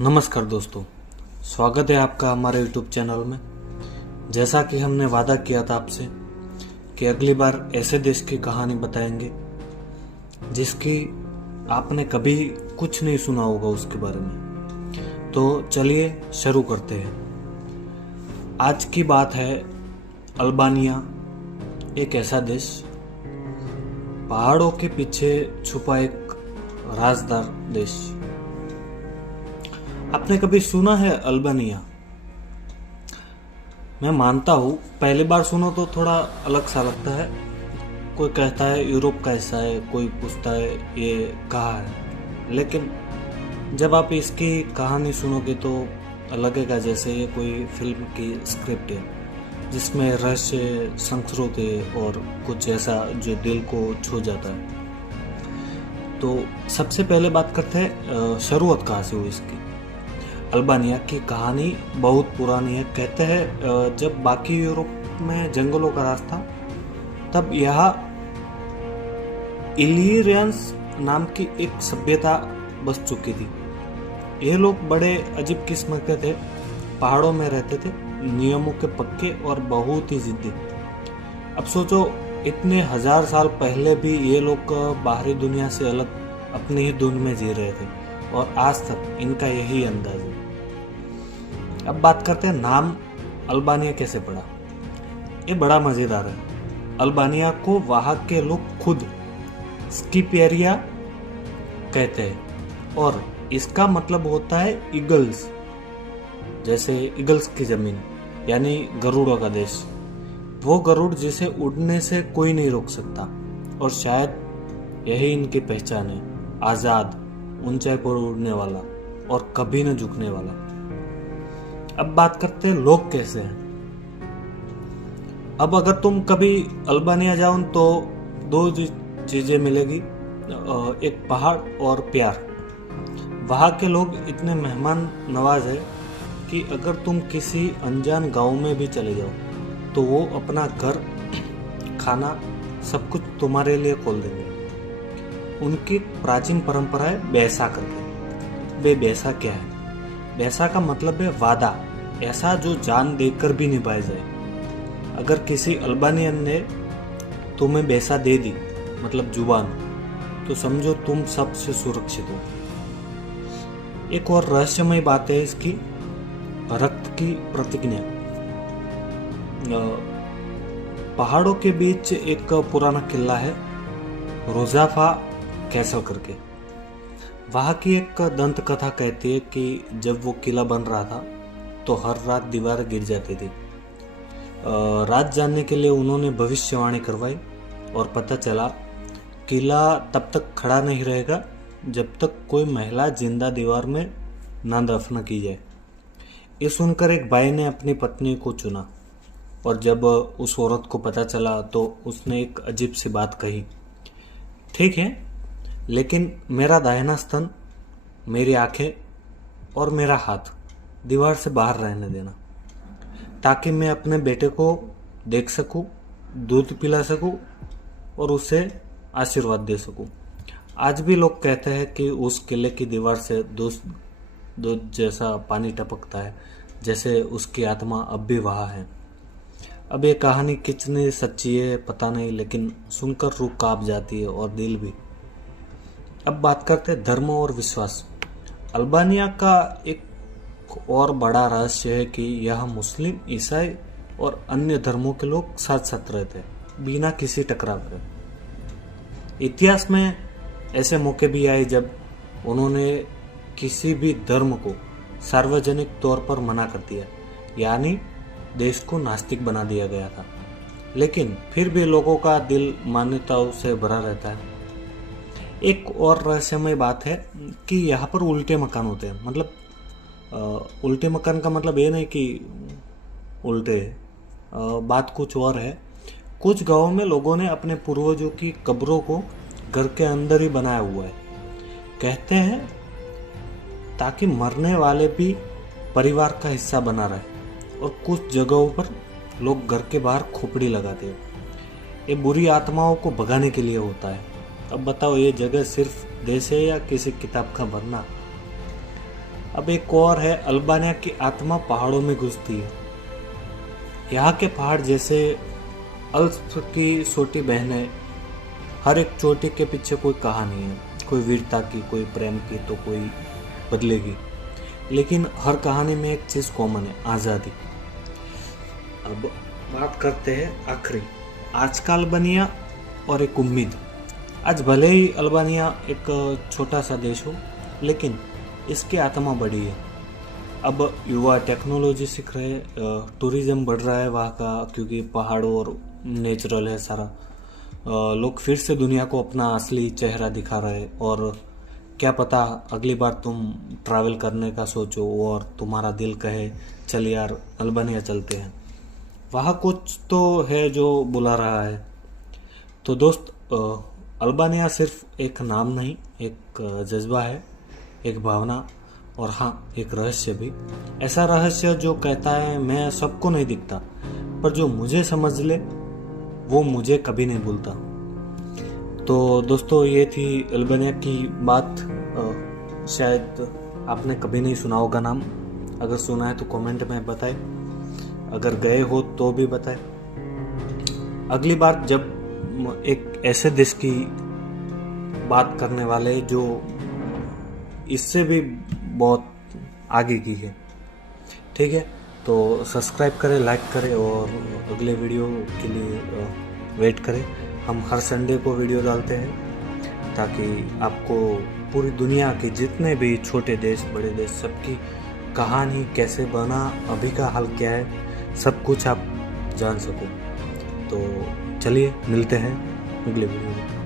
नमस्कार दोस्तों, स्वागत है आपका हमारे YouTube चैनल में। जैसा कि हमने वादा किया था आपसे कि अगली बार ऐसे देश की कहानी बताएंगे जिसकी आपने कभी कुछ नहीं सुना होगा उसके बारे में। तो चलिए शुरू करते हैं। आज की बात है अल्बानिया, एक ऐसा देश पहाड़ों के पीछे छुपा एक राजदार देश। आपने कभी सुना है अल्बानिया? मैं मानता हूँ पहली बार सुनो तो थोड़ा अलग सा लगता है। कोई कहता है यूरोप का हिस्सा है, कोई पूछता है ये कहाँ है। लेकिन जब आप इसकी कहानी सुनोगे तो लगेगा जैसे ये कोई फिल्म की स्क्रिप्ट है जिसमें रहस्य, संस्कृत है और कुछ ऐसा जो दिल को छू जाता है। तो सबसे पहले बात करते हैं शुरुआत कहाँ से हुई इसकी। अल्बानिया की कहानी बहुत पुरानी है। कहते हैं जब बाकी यूरोप में जंगलों का राज था तब यहाँ इलियरियंस नाम की एक सभ्यता बस चुकी थी। ये लोग बड़े अजीब किस्म के थे, पहाड़ों में रहते थे, नियमों के पक्के और बहुत ही जिद्दी। अब सोचो इतने हजार साल पहले भी ये लोग बाहरी दुनिया से अलग अपनी ही धुन में जी रहे थे और आज तक इनका यही अंदाज है। अब बात करते हैं नाम अल्बानिया कैसे पड़ा। ये बड़ा मजेदार है। अल्बानिया को वहाँ के लोग खुद स्किपेरिया कहते हैं और इसका मतलब होता है ईगल्स, जैसे ईगल्स की जमीन, यानी गरुड़ों का देश। वो गरुड़ जिसे उड़ने से कोई नहीं रोक सकता और शायद यही इनकी पहचान है, आजाद, ऊंचाई पर उड़ने वाला और कभी न झुकने वाला। अब बात करते हैं लोग कैसे हैं। अब अगर तुम कभी अल्बानिया जाओ तो दो चीजें मिलेगी, एक पहाड़ और प्यार। वहाँ के लोग इतने मेहमान नवाज है कि अगर तुम किसी अनजान गांव में भी चले जाओ तो वो अपना घर, खाना, सब कुछ तुम्हारे लिए खोल देंगे। उनकी प्राचीन परंपरा है बैसा करके। बैसा क्या है? बैसा का मतलब है वादा, ऐसा जो जान देकर भी निभाया जाए। अगर किसी अल्बानियन ने तुम्हें बैसा दे दी, मतलब जुबान, तो समझो तुम सबसे सुरक्षित हो। एक और रहस्यमय बात है इसकी, रक्त की प्रतिज्ञा। पहाड़ों के बीच एक पुराना किला है, रोजाफा कैसल करके। वहाँ की एक दंत कथा कहती है कि जब वो किला बन रहा था तो हर रात दीवार गिर जाती थी। रात जानने के लिए उन्होंने भविष्यवाणी करवाई और पता चला किला तब तक खड़ा नहीं रहेगा जब तक कोई महिला जिंदा दीवार में ना दफन की जाए। ये सुनकर एक भाई ने अपनी पत्नी को चुना और जब उस औरत को पता चला तो उसने एक अजीब सी बात कही, ठीक है, लेकिन मेरा दाहिना स्तन, मेरी आंखें और मेरा हाथ दीवार से बाहर रहने देना ताकि मैं अपने बेटे को देख सकूं, दूध पिला सकूं और उसे आशीर्वाद दे सकूं। आज भी लोग कहते हैं कि उस किले की दीवार से दूध जैसा पानी टपकता है, जैसे उसकी आत्मा अब भी वहाँ है। अब ये कहानी कितनी सच्ची है पता नहीं, लेकिन सुनकर रूह कांप जाती है और दिल भी। अब बात करते हैं धर्म और विश्वास। अल्बानिया का एक और बड़ा रहस्य है कि यह मुस्लिम, ईसाई और अन्य धर्मों के लोग साथ साथ रहते हैं बिना किसी टकराव के। इतिहास में ऐसे मौके भी आए जब उन्होंने किसी भी धर्म को सार्वजनिक तौर पर मना कर दिया, यानी देश को नास्तिक बना दिया गया था, लेकिन फिर भी लोगों का दिल मान्यताओं से भरा रहता है। एक और रहस्यमय बात है कि यहाँ पर उल्टे मकान होते हैं। मतलब उल्टे मकान का मतलब ये नहीं कि उल्टे, बात कुछ और है। कुछ गांवों में लोगों ने अपने पूर्वजों की कब्रों को घर के अंदर ही बनाया हुआ है, कहते हैं ताकि मरने वाले भी परिवार का हिस्सा बना रहे। और कुछ जगहों पर लोग घर के बाहर खोपड़ी लगाते हैं। ये बुरी आत्माओं को भगाने के लिए होता है। अब बताओ ये जगह सिर्फ देश है या किसी किताब का बनना? अब एक और है, अल्बानिया की आत्मा पहाड़ों में घुसती है। यहाँ के पहाड़ जैसे अल्प्स की छोटी बहनें, हर एक चोटी के पीछे कोई कहानी है, कोई वीरता की, कोई प्रेम की, तो कोई बदले की। लेकिन हर कहानी में एक चीज़ कॉमन है, आज़ादी। अब बात करते हैं आखिरी, आज का अल्बानिया और एक उम्मीद। आज भले ही अल्बानिया एक छोटा सा देश हो, लेकिन इसकी आत्मा बड़ी है। अब युवा टेक्नोलॉजी सीख रहे हैं, टूरिज्म बढ़ रहा है वहाँ का, क्योंकि पहाड़ों और नेचुरल है सारा। लोग फिर से दुनिया को अपना असली चेहरा दिखा रहे हैं। और क्या पता अगली बार तुम ट्रैवल करने का सोचो और तुम्हारा दिल कहे चल यार अल्बानिया चलते हैं, वहाँ कुछ तो है जो बुला रहा है। तो दोस्त, अल्बानिया सिर्फ एक नाम नहीं, एक जज्बा है, एक भावना, और हाँ, एक रहस्य भी। ऐसा रहस्य जो कहता है मैं सबको नहीं दिखता, पर जो मुझे समझ ले वो मुझे कभी नहीं भूलता। तो दोस्तों, ये थी अल्बानिया की बात। शायद आपने कभी नहीं सुना होगा नाम, अगर सुना है तो कमेंट में बताएं, अगर गए हो तो भी बताएं। अगली बार जब एक ऐसे देश की बात करने वाले जो इससे भी बहुत आगे की है, ठीक है, तो सब्सक्राइब करें, लाइक करें और अगले वीडियो के लिए वेट करें। हम हर संडे को वीडियो डालते हैं ताकि आपको पूरी दुनिया के जितने भी छोटे देश, बड़े देश, सबकी कहानी कैसे बना, अभी का हाल क्या है, सब कुछ आप जान सको। तो चलिए मिलते हैं अगले वीडियो में।